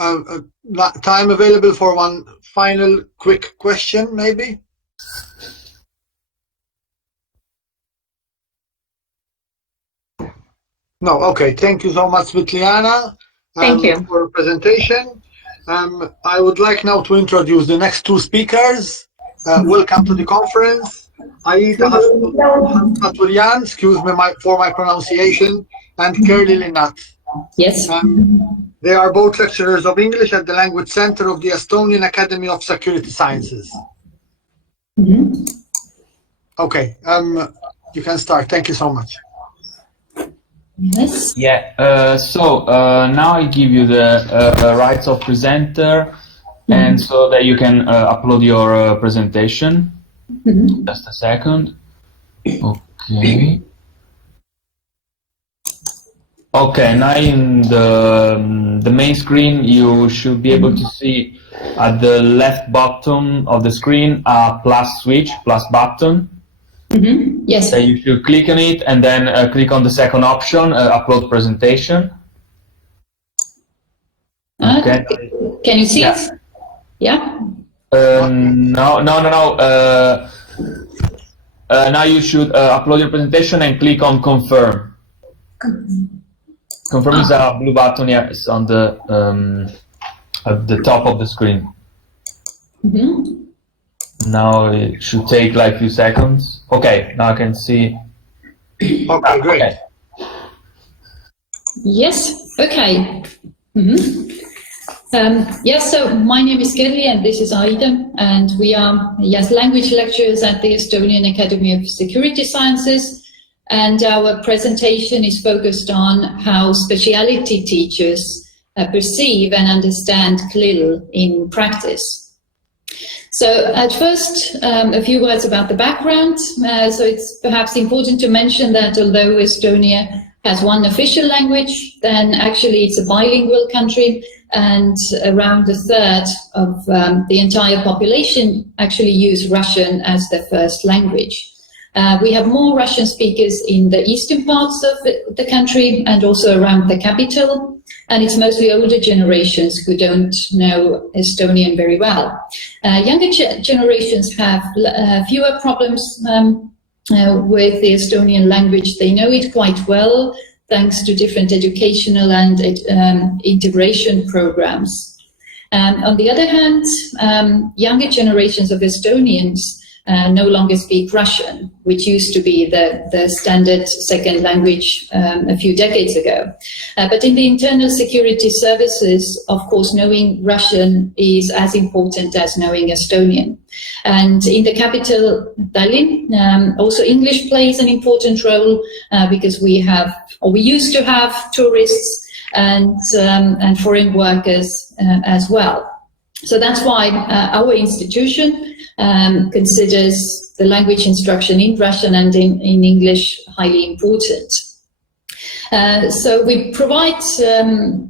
time available for one final quick question, maybe? No, okay. Thank you so much, Svetlana, Thank you for your presentation. I would like now to introduce the next two speakers. Welcome to the conference. Aida Haturian, excuse me for my pronunciation, and Clil. Yes. They are both lecturers of English at the Language Center of the Estonian Academy of Security Sciences. Okay, you can start. Thank you so much. Yes. Yeah, so now I give you the rights of presenter, and so that you can upload your presentation. Just a second. Okay. Okay, now in the main screen, you should be able to see at the left bottom of the screen a plus button. Yes. So you should click on it and then click on the second option, upload presentation. Okay. Can you see it? Yeah. No. Now you should upload your presentation and click on confirm. Confirm is a blue button. Yeah, it's on the at the top of the screen. Now it should take like a few seconds. Okay, now I can see. Okay, great. Okay. Yes. Okay. Yes, so my name is Clil and this is Aida, and we are language lecturers at the Estonian Academy of Security Sciences, and our presentation is focused on how speciality teachers perceive and understand Clil in practice. So at first, a few words about the background. So it's perhaps important to mention that although Estonia has one official language, then actually it's a bilingual country, and around a third of the entire population actually use Russian as their first language. We have more Russian speakers in the eastern parts of the country and also around the capital, and it's mostly older generations who don't know Estonian very well. Younger generations have fewer problems with the Estonian language. They know it quite well, thanks to different educational and integration programs. On the other hand, younger generations of Estonians no longer speak Russian, which used to be the standard second language a few decades ago. But in the internal security services, of course, knowing Russian is as important as knowing Estonian. And in the capital, Tallinn, also English plays an important role because we used to have tourists and foreign workers as well. So that's why our institution considers the language instruction in Russian and in English highly important. So we provide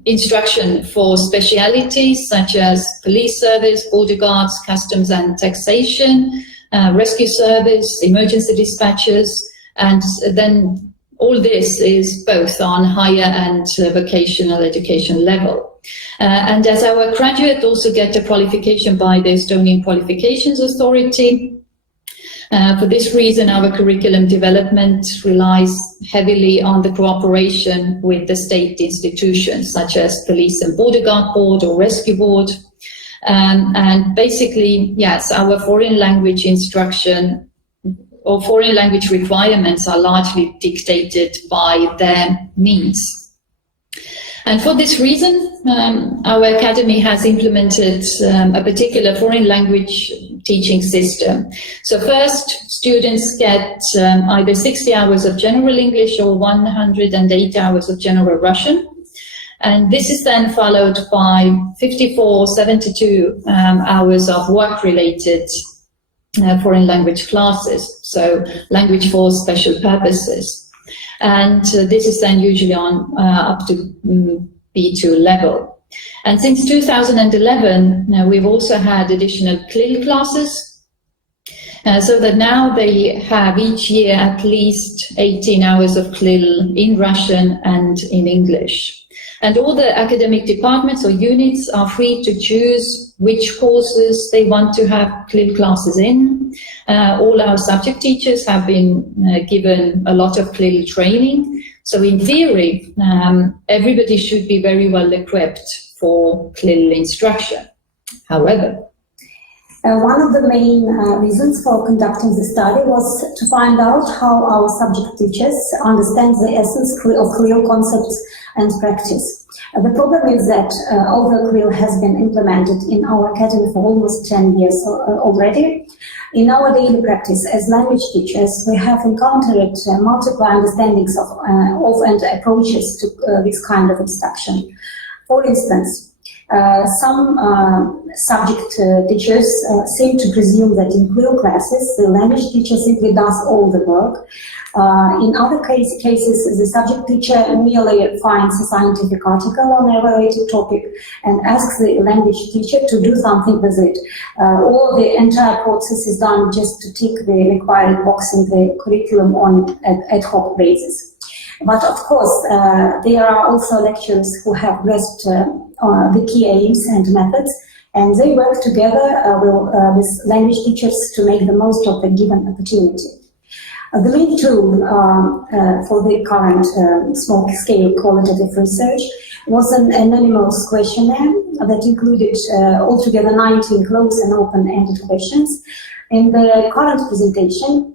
instruction for specialities such as police service, border guards, customs and taxation, rescue service, emergency dispatchers, and then all this is both on higher and vocational education level. And as our graduate also get a qualification by the Estonian Qualifications Authority. For this reason, our curriculum development relies heavily on the cooperation with the state institutions, such as Police and Border Guard Board or Rescue Board. And basically, yes, our foreign language instruction or foreign language requirements are largely dictated by their needs. And for this reason, our academy has implemented a particular foreign language teaching system. So first, students get either 60 hours of general English or 108 hours of general Russian. And this is then followed by 72 hours of work-related foreign language classes, so language for special purposes. And this is then usually on up to B2 level. And since 2011, we've also had additional Clil classes, so that now they have each year at least 18 hours of Clil in Russian and in English. And all the academic departments or units are free to choose which courses they want to have Clil classes in. All our subject teachers have been given a lot of Clil training. So in theory, everybody should be very well equipped for Clil instruction. However, one of the main reasons for conducting the study was to find out how our subject teachers understand the essence of Clil concepts and practice. The problem is that although Clil has been implemented in our academy for almost 10 years already, in our daily practice as language teachers, we have encountered multiple understandings of and approaches to this kind of instruction. For instance, some subject teachers seem to presume that in Clil classes, the language teacher simply does all the work. In other cases, the subject teacher merely finds a scientific article on a related topic and asks the language teacher to do something with it. Or the entire process is done just to tick the required box in the curriculum on an ad hoc basis. But of course, there are also lecturers who have grasped the key aims and methods, and they work together with language teachers to make the most of the given opportunity. The main tool for the current small-scale qualitative research was an anonymous questionnaire that included altogether 19 closed and open-ended questions. In the current presentation,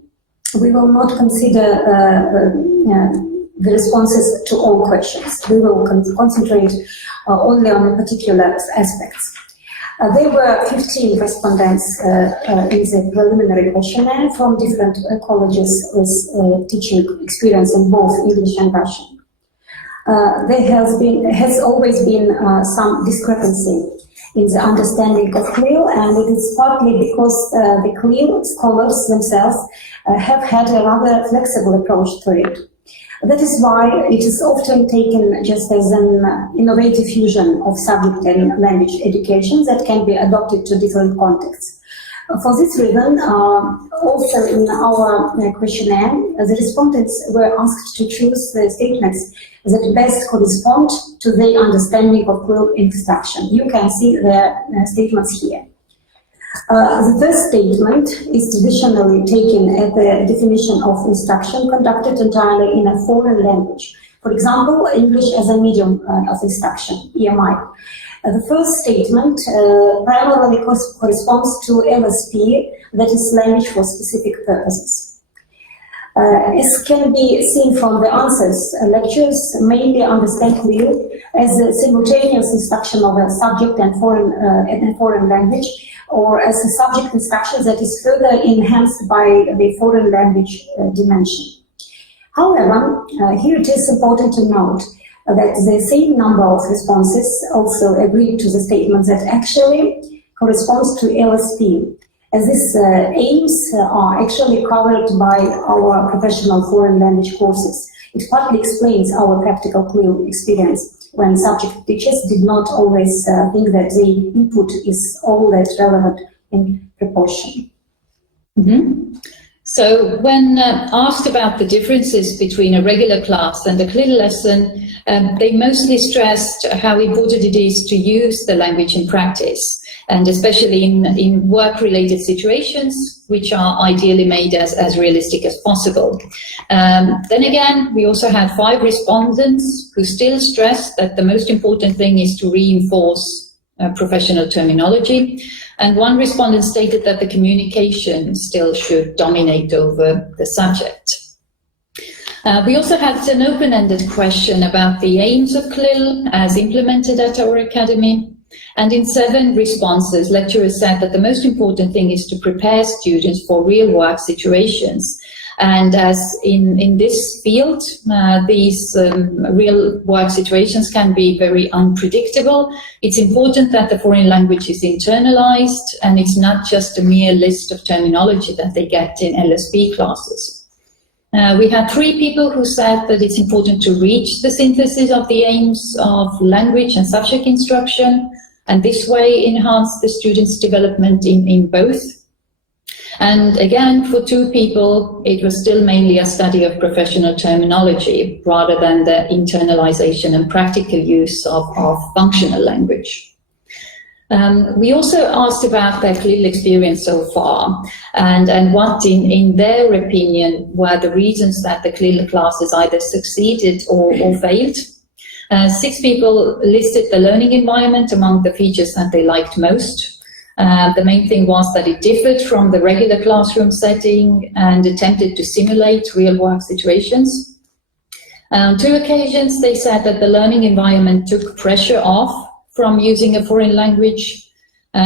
we will not consider the responses to all questions. We will concentrate only on particular aspects. There were 15 respondents in the preliminary questionnaire from different colleges with teaching experience in both English and Russian. There has always been some discrepancy in the understanding of Clil, and it is partly because the Clil scholars themselves have had a rather flexible approach to it. That is why it is often taken just as an innovative fusion of subject and language education that can be adopted to different contexts. For this reason, also in our questionnaire, the respondents were asked to choose the statements that best correspond to their understanding of Clil instruction. You can see the statements here. The first statement is traditionally taken as the definition of instruction conducted entirely in a foreign language. For example, English as a medium of instruction, EMI. The first statement primarily corresponds to LSP, that is language for specific purposes. As can be seen from the answers, lecturers mainly understand Clil as a simultaneous instruction of a subject and foreign language, or as a subject instruction that is further enhanced by the foreign language dimension. However, here it is important to note that the same number of responses also agreed to the statement that actually corresponds to LSP, as these aims are actually covered by our professional foreign language courses. It partly explains our practical Clil experience, when subject teachers did not always think that the input is all that relevant in proportion. Mm-hmm. So when asked about the differences between a regular class and a Clil lesson, they mostly stressed how important it is to use the language in practice, and especially in work-related situations, which are ideally made as realistic as possible. Then again, we also had 5 respondents who still stressed that the most important thing is to reinforce professional terminology. And 1 respondent stated that the communication still should dominate over the subject. We also had an open-ended question about the aims of Clil as implemented at our academy. And in 7 responses, lecturers said that the most important thing is to prepare students for real work situations. And as in this field, these real work situations can be very unpredictable. It's important that the foreign language is internalized, and it's not just a mere list of terminology that they get in LSP classes. We had 3 people who said that it's important to reach the synthesis of the aims of language and subject instruction, and this way enhance the students' development in both. And again, for two people, it was still mainly a study of professional terminology rather than the internalization and practical use of functional language. We also asked about their Clil experience so far and what, in their opinion, were the reasons that the Clil classes either succeeded or failed. 6 people listed the learning environment among the features that they liked most. The main thing was that it differed from the regular classroom setting and attempted to simulate real-world situations. On 2 occasions, they said that the learning environment took pressure off from using a foreign language.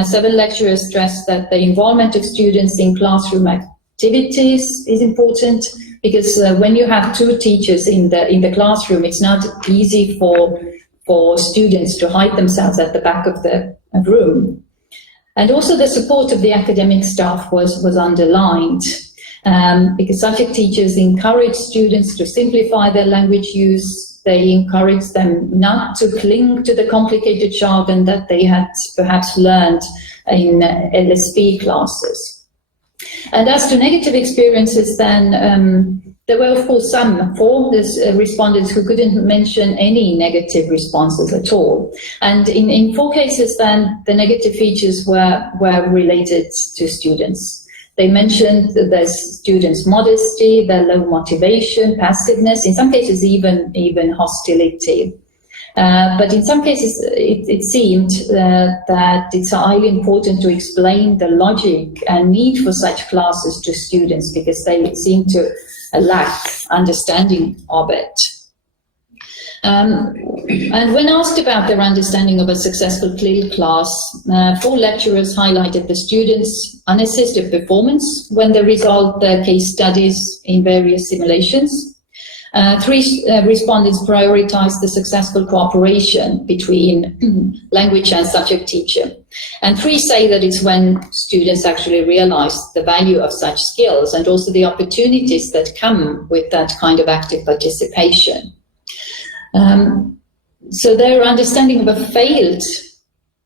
7 lecturers stressed that the involvement of students in classroom activities is important, because when you have 2 teachers in the classroom, it's not easy for students to hide themselves at the back of the room. And also the support of the academic staff was underlined, because subject teachers encourage students to simplify their language use. They encourage them not to cling to the complicated jargon that they had perhaps learned in LSP classes. And as to negative experiences, then there were, of course, some 4 respondents who couldn't mention any negative responses at all. And in 4 cases, then the negative features were related to students. They mentioned the students' modesty, their low motivation, passiveness, in some cases even hostility. But in some cases, it seemed that it's highly important to explain the logic and need for such classes to students, because they seem to lack understanding of it. And when asked about their understanding of a successful Clil class, 4 lecturers highlighted the students' unassisted performance when they resolved their case studies in various simulations. 3 respondents prioritized the successful cooperation between language and subject teacher. And 3 say that it's when students actually realize the value of such skills and also the opportunities that come with that kind of active participation. So their understanding of a failed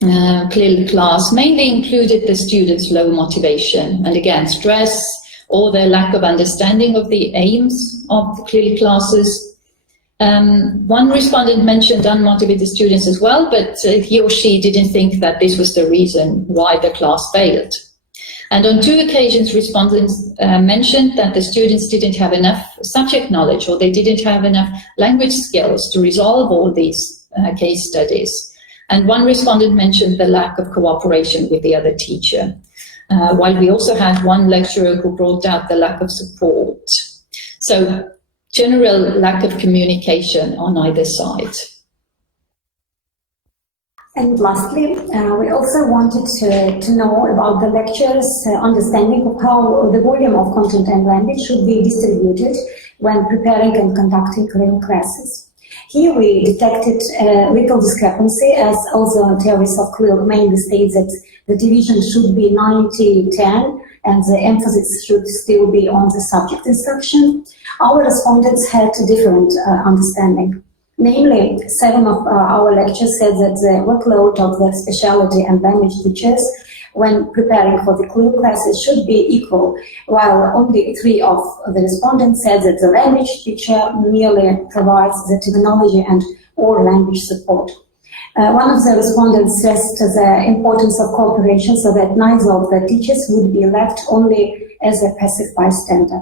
Clil class mainly included the students' low motivation and, again, stress, or their lack of understanding of the aims of the Clil classes. 1 respondent mentioned unmotivated students as well, but he or she didn't think that this was the reason why the class failed. And on 2 occasions, respondents mentioned that the students didn't have enough subject knowledge, or they didn't have enough language skills to resolve all these case studies. And 1 respondent mentioned the lack of cooperation with the other teacher, while we also had 1 lecturer who brought out the lack of support. So general lack of communication on either side. And lastly, we also wanted to know about the lecturers' understanding of how the volume of content and language should be distributed when preparing and conducting Clil classes. Here we detected a little discrepancy, as also theories of Clil mainly states that the division should be 90-10 and the emphasis should still be on the subject instruction. Our respondents had a different understanding. Namely, 7 of our lecturers said that the workload of the specialty and language teachers when preparing for the Clil classes should be equal, while only 3 of the respondents said that the language teacher merely provides the terminology and or language support. 1 of the respondents stressed the importance of cooperation so that neither of the teachers would be left only as a passive bystander.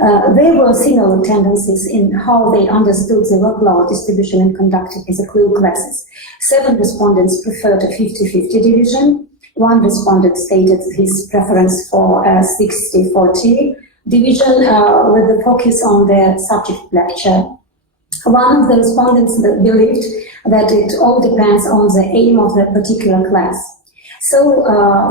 There were similar tendencies in how they understood the workload distribution and conducting the Clil classes. 7 respondents preferred a 50-50 division. 1 respondent stated his preference for a 60-40 division with the focus on the subject lecture. 1 of the respondents believed that it all depends on the aim of the particular class. So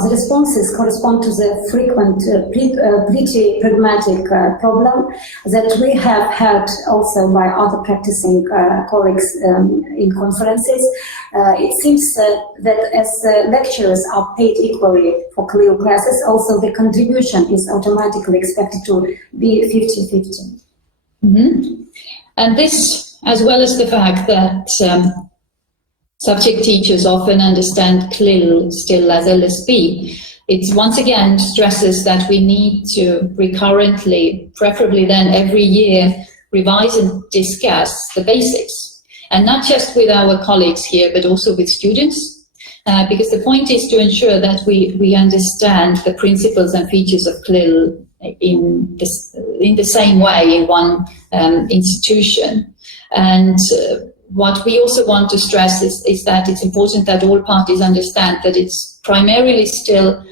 the responses correspond to the frequent, pretty pragmatic problem that we have had also by other practicing colleagues in conferences. It seems that as lecturers are paid equally for Clil classes, also the contribution is automatically expected to be 50-50. Mm-hmm. And this, as well as the fact that subject teachers often understand Clil still as LSP, it once again stresses that we need to recurrently, preferably then every year, revise and discuss the basics. And not just with our colleagues here, but also with students, because the point is to ensure that we understand the principles and features of Clil in the same way in one institution. And what we also want to stress is that it's important that all parties understand that it's primarily still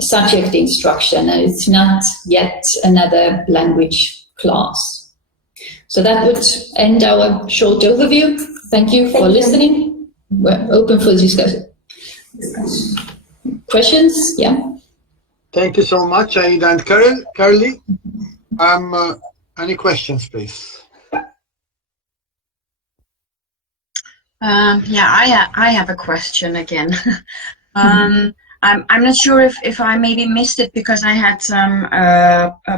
subject instruction, and it's not yet another language class. So that would end our short overview. Thank you for listening. We're open for discussion. Questions? Yeah. Thank you so much, Aida and Carly. Any questions, please? Yeah, I have a question again. I'm not sure if I maybe missed it because I had some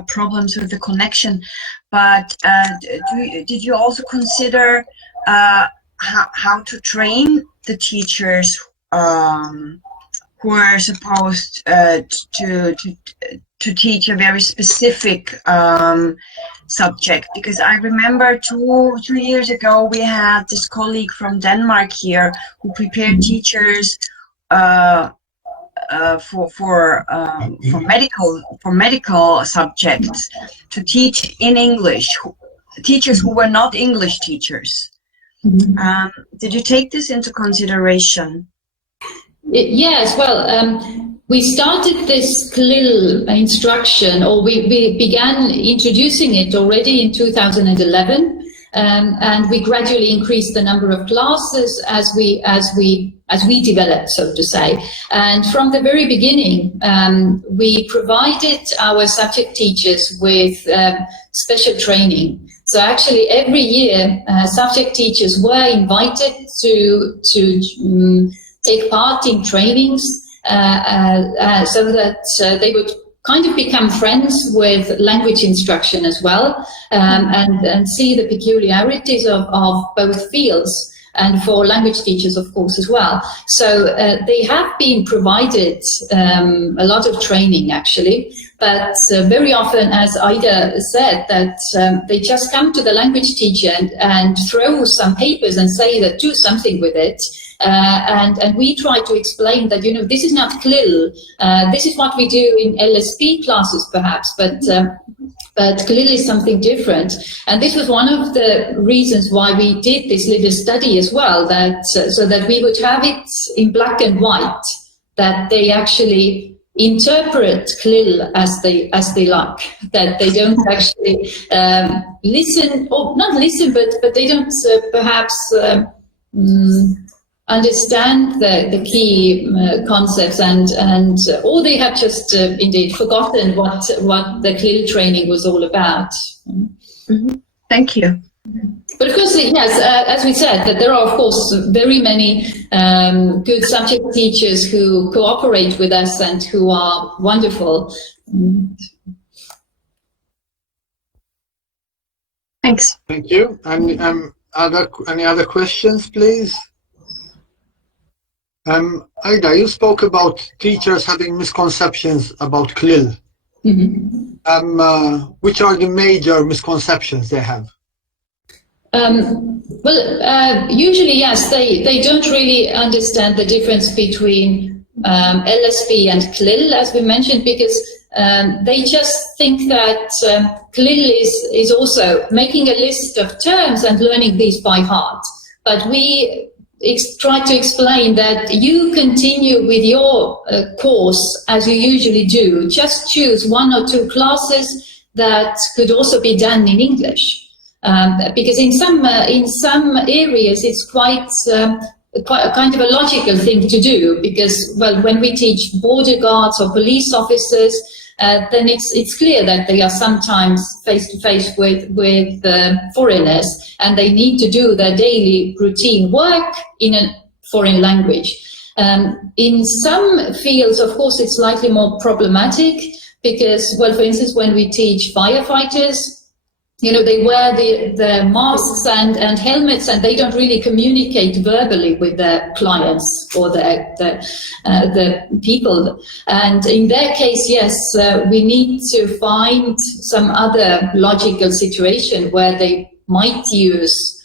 problems with the connection, but did you also consider how to train the teachers who are supposed to teach a very specific subject? Because I remember two years ago we had this colleague from Denmark here who prepared teachers for medical subjects to teach in English, teachers who were not English teachers. Did you take this into consideration? Yes, well, we started this Clil instruction, or we began introducing it already in 2011, and we gradually increased the number of classes as we developed, so to say. And from the very beginning, we provided our subject teachers with special training. So actually, every year, subject teachers were invited to take part in trainings so that they would kind of become friends with language instruction as well, and see the peculiarities of both fields, and for language teachers, of course, as well. So they have been provided a lot of training, actually, but very often, as Ida said, that they just come to the language teacher and throw some papers and say that do something with it. And we try to explain that, this is not Clil. This is what we do in LSP classes, perhaps, but Clil is something different. And this was one of the reasons why we did this little study as well, that so that we would have it in black and white, that they actually interpret Clil as they like, that they don't actually listen, or not listen, but they don't perhaps understand the key concepts, and or they have just indeed forgotten what the Clil training was all about. Thank you. But of course, yes, as we said, that there are, of course, very many good subject teachers who cooperate with us and who are wonderful. Thanks. Thank you. And any other questions, please? Ida, you spoke about teachers having misconceptions about Clil. Which are the major misconceptions they have? Well, usually, yes, they don't really understand the difference between LSP and Clil, as we mentioned, because they just think that Clil is also making a list of terms and learning these by heart. But we try to explain that you continue with your course as you usually do. Just choose one or two classes that could also be done in English. Because in some areas it's quite a kind of a logical thing to do, because, well, when we teach border guards or police officers, then it's clear that they are sometimes face to face with foreigners, and they need to do their daily routine work in a foreign language. In some fields, of course, it's slightly more problematic because, well, for instance, when we teach firefighters, they wear the masks and helmets, and they don't really communicate verbally with their clients or the people. And in their case, yes, we need to find some other logical situation where they might use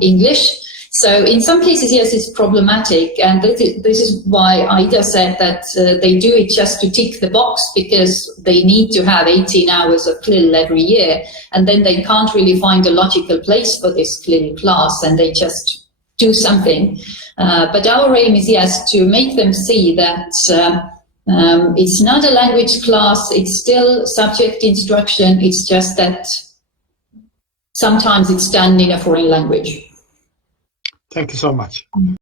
English. So in some cases, yes, it's problematic, and this is why Aida said that they do it just to tick the box, because they need to have 18 hours of Clil every year, and then they can't really find a logical place for this Clil class, and they just do something. But our aim is, yes, to make them see that it's not a language class, it's still subject instruction, it's just that sometimes it's done in a foreign language. Thank you so much.